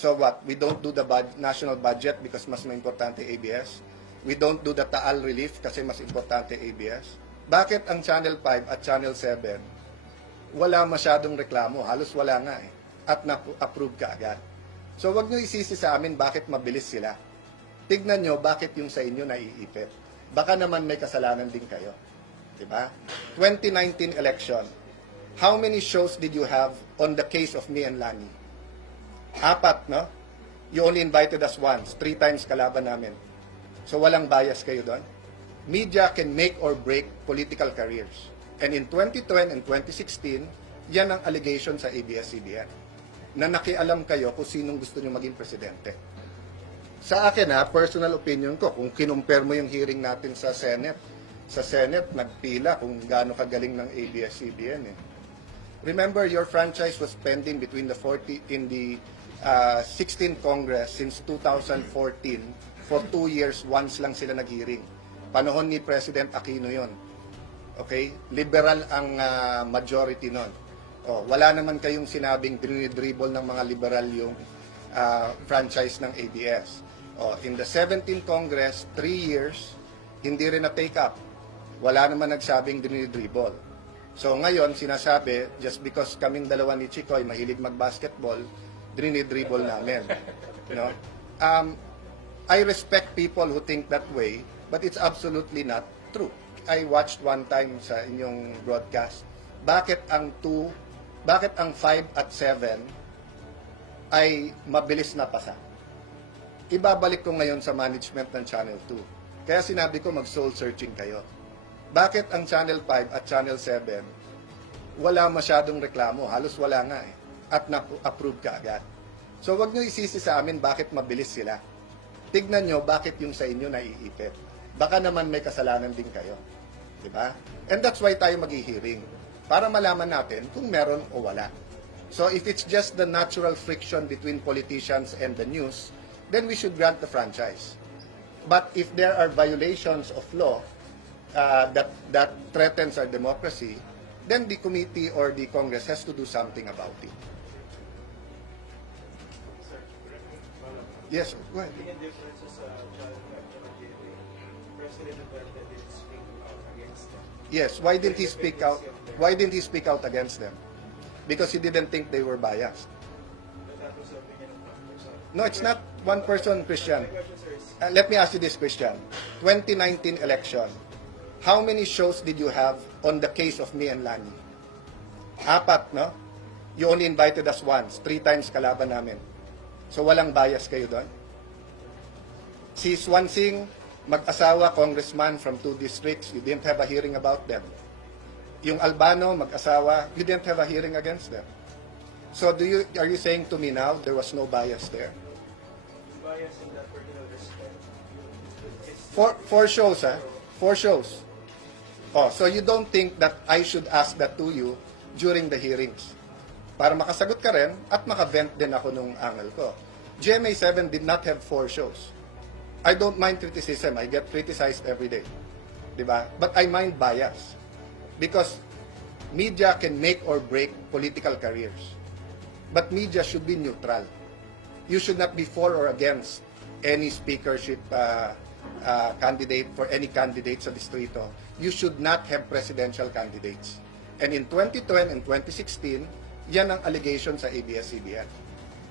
So what? We don't do the national budget because mas importante ABS. We don't do the Taal relief kasi mas importante ABS. Bakit ang Channel 5 at Channel 7 wala masyadong reklamo? Halos wala nga eh. At na-approve ka agad. So wag nyo isisi sa amin bakit mabilis sila. Tignan nyo bakit yung sa inyo naiipit. Baka naman may kasalanan din kayo. Diba? 2019 election. How many shows did you have on the case of me and Lani? 4, no? You only invited us once. 3 times kalaban namin. So walang bias kayo doon. Media can make or break political careers. And in 2010 and 2016, yan ang allegation sa ABS CBN. Na nakialam kayo kung sinong gusto nyo maging presidente. Sa akin personal opinion ko, kung kinumpare mo yung hearing natin sa Senate, nagpila kung gaano kagaling ng ABS CBN eh. Remember, your franchise was pending between the 16th Congress since 2014. For 2 years, once lang sila nag-hearing. Panahon ni President Aquino yon. Okay? Liberal ang majority nun. Wala naman kayong sinabing dinidribble ng mga liberal yung franchise ng ABS. In the 17th Congress, 3 years, hindi rin na-take up. Wala naman nagsabing dinidribble. So ngayon, sinasabi, just because kaming dalawa ni Chico ay mahilig mag-basketball, dinidribble namin. You know? I respect people who think that way, but it's absolutely not true. I watched one time sa inyong broadcast. Bakit ang 5 at 7 ay mabilis na pasa? Ibabalik ko ngayon sa management ng Channel 2. Kaya sinabi ko mag-soul searching kayo. Bakit ang Channel 5 at Channel 7 wala masyadong reklamo? Halos wala nga eh. At na-approve ka agad. So wag nyo isisi sa amin bakit mabilis sila. Tignan nyo bakit yung sa inyo naiipit. Baka naman may kasalanan din kayo. Diba? And that's why tayo mag-hearing. Para malaman natin kung meron o wala. So if it's just the natural friction between politicians and the news, then we should grant the franchise. But if there are violations of law that threatens our democracy, then the committee or the Congress has to do something about it. Yes, go ahead. Yes, why didn't he speak out? Why didn't he speak out against them? Because he didn't think they were biased. No, it's not one person, Christian. Let me ask you this question. 2019 election. How many shows did you have on the case of me and Lani? 4, no? You only invited us once. 3 times kalaban namin. So walang bias kayo doon? Si Swansing, mag-asawa, congressman from 2 districts, you didn't have a hearing about them. Yung Albano, mag-asawa, you didn't have a hearing against them. So are you saying to me now there was no bias there? Bias in that particular respect. 4 shows, 4 shows. So you don't think that I should ask that to you during the hearings? Para makasagot ka rin at makavent din ako nung angle ko. GMA 7 did not have 4 shows. I don't mind criticism. I get criticized every day. Diba? But I mind bias. Because media can make or break political careers. But media should be neutral. You should not be for or against any speakership candidate for any candidate sa distrito. You should not have presidential candidates. And in 2010 and 2016, yan ang allegation sa ABS CBN.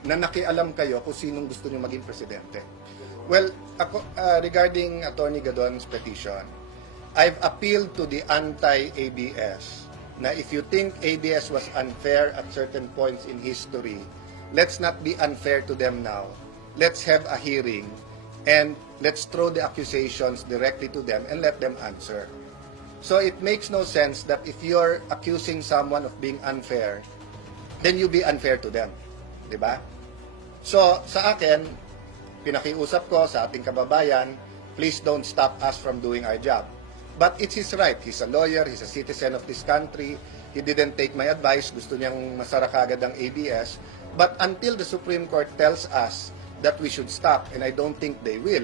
Na nakialam kayo kung sinong gusto nyo maging presidente. Well, regarding Attorney Gadon's petition, I've appealed to the anti-ABS na if you think ABS was unfair at certain points in history, let's not be unfair to them now. Let's have a hearing and let's throw the accusations directly to them and let them answer. So it makes no sense that if you're accusing someone of being unfair, then you be unfair to them. Diba? So sa akin, pinakiusap ko sa ating kababayan, please don't stop us from doing our job. But it's his right. He's a lawyer. He's a citizen of this country. He didn't take my advice. Gusto niyang masara kagad ang ABS. But until the Supreme Court tells us that we should stop, and I don't think they will,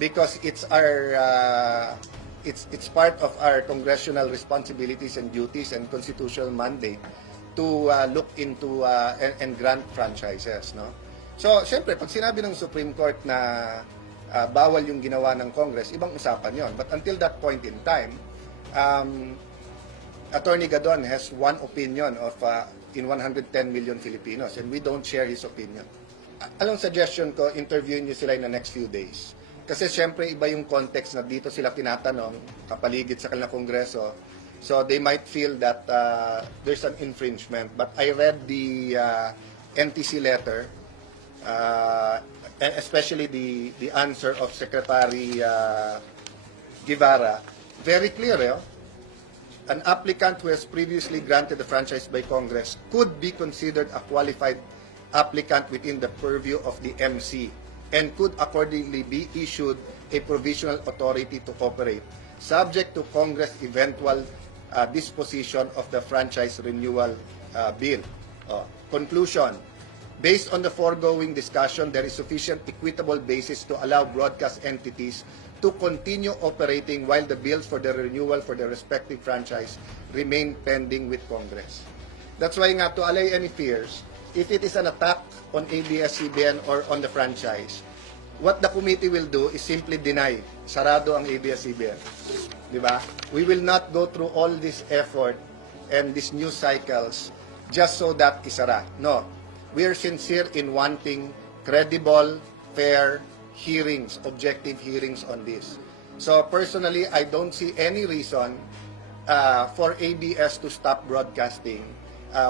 because it's our it's part of our congressional responsibilities and duties and constitutional mandate to look into and grant franchises, no? So, siyempre, pag sinabi ng Supreme Court na bawal yung ginawa ng Congress, ibang usapan yon. But until that point in time, Attorney Gadon has one opinion of in 110 million Filipinos, and we don't share his opinion. Anong suggestion ko, interviewin niyo sila in the next few days. Kasi siyempre iba yung context na dito sila tinatanong, kapaligid sa kanilang kongreso. So they might feel that there's an infringement. But I read the NTC letter, and especially the answer of Secretary Guevara, very clear. An applicant who has previously granted the franchise by Congress could be considered a qualified applicant within the purview of the MC and could accordingly be issued a provisional authority to operate, subject to Congress' eventual disposition of the franchise renewal bill. Conclusion. Based on the foregoing discussion, there is sufficient equitable basis to allow broadcast entities to continue operating while the bills for the renewal for the respective franchise remain pending with Congress. That's why nga, to allay any fears, if it is an attack on ABS CBN or on the franchise, what the committee will do is simply deny, sarado ang ABS CBN. Di ba? We will not go through all this effort and these news cycles just so that isara. No. We are sincere in wanting credible, fair hearings, objective hearings on this. So personally, I don't see any reason for ABS to stop broadcasting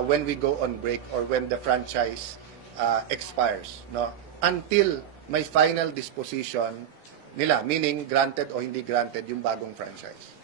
when we go on break or when the franchise expires, no? Until may final disposition nila, meaning granted o hindi granted yung bagong franchise.